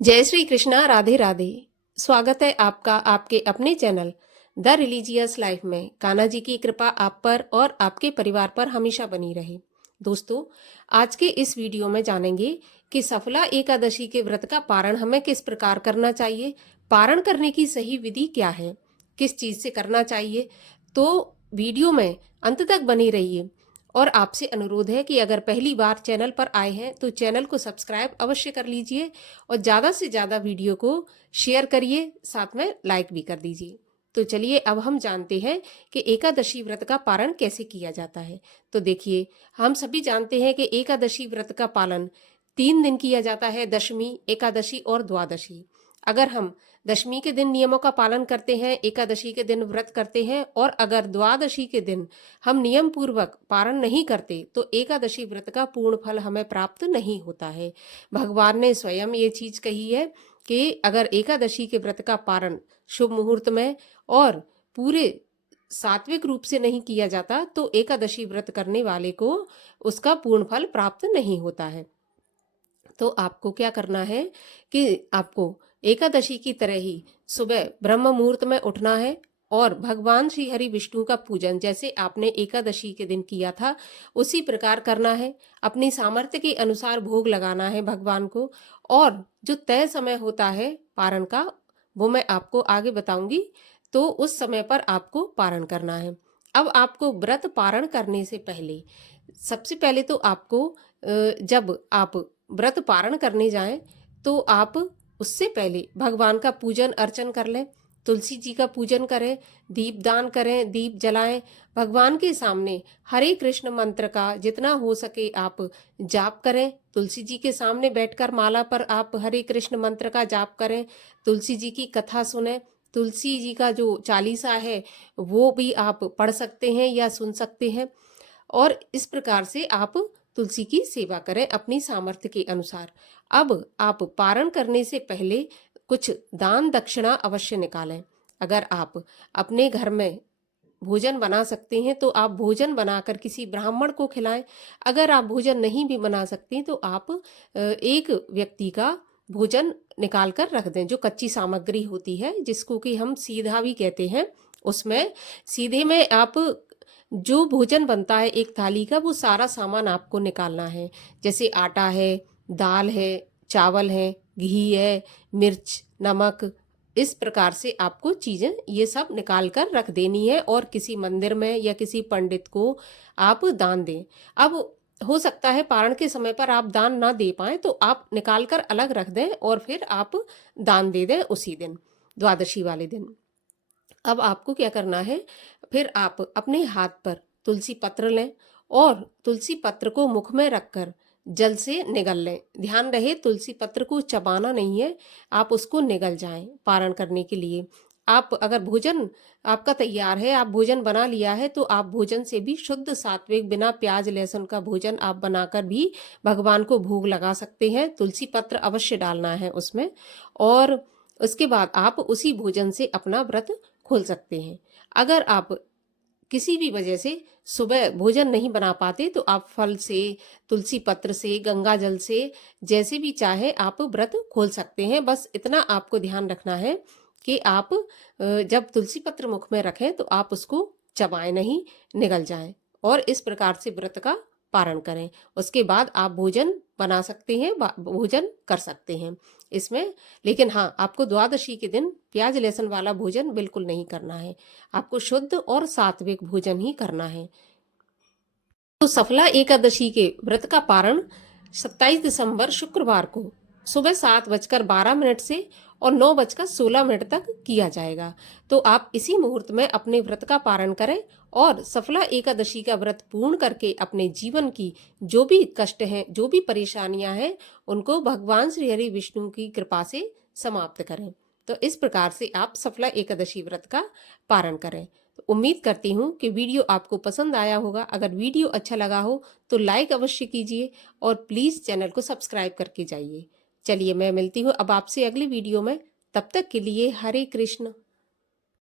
जय श्री कृष्णा। राधे राधे। स्वागत है आपका आपके अपने चैनल द रिलीजियस लाइफ में। कान्हा जी की कृपा आप पर और आपके परिवार पर हमेशा बनी रहे। दोस्तों, आज के इस वीडियो में जानेंगे कि सफला एकादशी के व्रत का पारण हमें किस प्रकार करना चाहिए, पारण करने की सही विधि क्या है, किस चीज से करना चाहिए। तो वीडियो में अंत तक बनी रहिए और आपसे अनुरोध है कि अगर पहली बार चैनल पर आए हैं तो चैनल को सब्सक्राइब अवश्य कर लीजिए और ज़्यादा से ज़्यादा वीडियो को शेयर करिए, साथ में लाइक भी कर दीजिए। तो चलिए अब हम जानते हैं कि एकादशी व्रत का पालन कैसे किया जाता है। तो देखिए, हम सभी जानते हैं कि एकादशी व्रत का पालन 3 दिन किया जाता है, दशमी, एकादशी और द्वादशी। अगर हम दशमी के दिन नियमों का पालन करते हैं, एकादशी के दिन व्रत करते हैं और अगर द्वादशी के दिन हम नियम पूर्वक पारण नहीं करते तो एकादशी व्रत का पूर्ण फल हमें प्राप्त नहीं होता है। भगवान ने स्वयं ये चीज कही है कि अगर एकादशी के व्रत का पारण शुभ मुहूर्त में और पूरे सात्विक रूप से नहीं किया जाता तो एकादशी व्रत करने वाले को उसका पूर्ण फल प्राप्त नहीं होता है। तो आपको क्या करना है कि आपको एकादशी की तरह ही सुबह ब्रह्म मुहूर्त में उठना है और भगवान श्री हरि विष्णु का पूजन जैसे आपने एकादशी के दिन किया था उसी प्रकार करना है। अपनी सामर्थ्य के अनुसार भोग लगाना है भगवान को। और जो तय समय होता है पारण का वो मैं आपको आगे बताऊंगी। तो उस समय पर आपको पारण करना है। अब आपको व्रत पारण करने से पहले सबसे पहले तो आपको जब आप व्रत पारण करने जाएं तो आप उससे पहले भगवान का पूजन अर्चन कर लें, तुलसी जी का पूजन करें, दीप दान करें, दीप जलाएं। भगवान के सामने हरे कृष्ण मंत्र का जितना हो सके आप जाप करें। तुलसी जी के सामने बैठकर माला पर आप हरे कृष्ण मंत्र का जाप करें, तुलसी जी की कथा सुने। तुलसी जी का जो चालीसा है वो भी आप पढ़ सकते हैं या सुन सकते हैं। और इस प्रकार से आप तुलसी की सेवा करें अपनी सामर्थ्य के अनुसार। अब आप पारण करने से पहले कुछ दान दक्षिणा अवश्य निकालें। अगर आप अपने घर में भोजन बना सकते हैं तो आप भोजन बनाकर किसी ब्राह्मण को खिलाएं। अगर आप भोजन नहीं भी बना सकते तो आप एक व्यक्ति का भोजन निकाल कर रख दें। जो कच्ची सामग्री होती है जिसको कि हम सीधा भी कहते हैं, उसमें सीधे में आप जो भोजन बनता है एक थाली का वो सारा सामान आपको निकालना है। जैसे आटा है, दाल है, चावल है, घी है, मिर्च, नमक, इस प्रकार से आपको चीजें ये सब निकाल कर रख देनी है और किसी मंदिर में या किसी पंडित को आप दान दें। अब हो सकता है पारण के समय पर आप दान ना दे पाए तो आप निकाल कर अलग रख दें और फिर आप दान दे दें उसी दिन, द्वादशी वाले दिन। अब आपको क्या करना है, फिर आप अपने हाथ पर तुलसी पत्र लें और तुलसी पत्र को मुख में रखकर जल से निगल लें। ध्यान रहे तुलसी पत्र को चबाना नहीं है, आप उसको निगल जाएं पारण करने के लिए। आप अगर भोजन आपका तैयार है, आप भोजन बना लिया है तो आप भोजन से भी शुद्ध सात्विक बिना प्याज लहसुन का भोजन आप बनाकर भी भगवान को भोग लगा सकते हैं। तुलसी पत्र अवश्य डालना है उसमें। और उसके बाद आप उसी भोजन से अपना व्रत खोल सकते हैं। अगर आप किसी भी वजह से सुबह भोजन नहीं बना पाते तो आप फल से, तुलसी पत्र से, गंगा जल से, जैसे भी चाहे आप व्रत खोल सकते हैं। बस इतना आपको ध्यान रखना है कि आप जब तुलसी पत्र मुख में रखें तो आप उसको चबाएं नहीं, निगल जाएं और इस प्रकार से व्रत का पारण करें। उसके बाद आप भोजन बना सकते हैं, भोजन कर सकते हैं इसमें। लेकिन हाँ, आपको द्वादशी के दिन प्याज लहसुन वाला भोजन बिल्कुल नहीं करना है। आपको शुद्ध और सात्विक भोजन ही करना है। तो सफला एकादशी के व्रत का पारण 27 दिसंबर शुक्रवार को सुबह 7:12 से और 9:16 तक किया जाएगा। तो आप इसी मुहूर्त में अपने व्रत का पारण करें और सफला एकादशी का व्रत पूर्ण करके अपने जीवन की जो भी कष्ट हैं, जो भी परेशानियां हैं, उनको भगवान श्री हरि विष्णु की कृपा से समाप्त करें। तो इस प्रकार से आप सफला एकादशी व्रत का पारण करें। तो उम्मीद करती हूँ कि वीडियो आपको पसंद आया होगा। अगर वीडियो अच्छा लगा हो तो लाइक अवश्य कीजिए और प्लीज चैनल को सब्सक्राइब करके जाइए। चलिए मैं मिलती हूँ अब आपसे अगली वीडियो में। तब तक के लिए हरे कृष्ण।